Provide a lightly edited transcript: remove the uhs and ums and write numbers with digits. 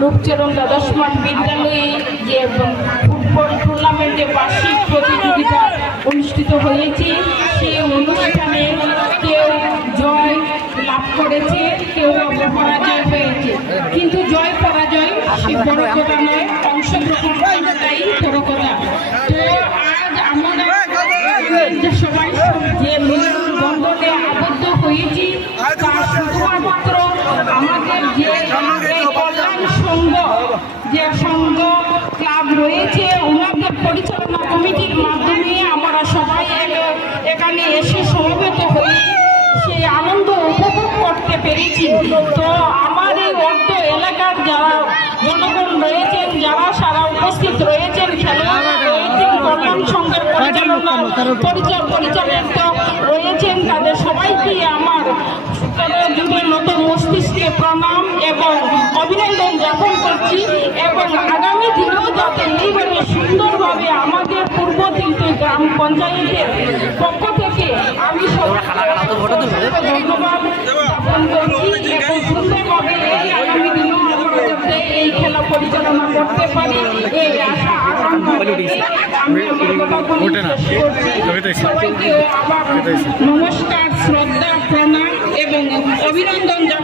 রূপচরণ দ্বাদশ মাঠ বিদ্যালয়ে যে ফুটবল টুর্নামেন্টে বার্ষিক প্রতিযোগিতা অনুষ্ঠিত হয়েছে, সেই অনুষ্ঠানে কেউ জয় লাভ করেছে, কেউ পরাজয় হয়েছে। কিন্তু জয় পরাজয় সে বড় কথা নয়, অংশগ্রহণ করাটাই বড় কথা। তো আজ আমরা সবাই যে মিলনবন্ধনে আবদ্ধ হয়েছি তা শুধুমাত্র আমাদের যে কল্যাণ সংঘ, যে সংঘ ক্লাব রয়েছে, ওনাদের পরিচালনা কমিটির মাধ্যমে আমরা সবাই এখানে এসে সমবেত হয়ে সেই আনন্দ উপভোগ করতে পেরেছি। তো আমার এই অর্থ এলাকার যারা জনগণ রয়েছেন, যারা সারা উপস্থিত রয়েছেন, খেলোয়াড়রা রয়েছেন, কল্যাণ সংঘের পরিচালিত রয়েছেন, তাদের সবাইকে আমার যুগের নতুন মস্তিষ্কে প্রণাম এবং অভিনন্দন জ্ঞাপন করছি। এবং আগামী দিনেও যাতে এইভাবে সুন্দরভাবে আমাদের পূর্ব তিনটি গ্রাম পঞ্চায়েতের পক্ষ থেকে আমি ধন্যবাদ জ্ঞাপন করছি এবং সুন্দরভাবে আগামী দিনেও আমরা যাতে এই খেলা পরিচালনা করতে পারি এই আশা আকাঙ্ক্ষা আমি আমার কথাগুলি শেষ করছি। সবাইকে আবার নমস্কার, শ্রদ্ধা, প্রণাম এবং অভিনন্দন জ্ঞাপন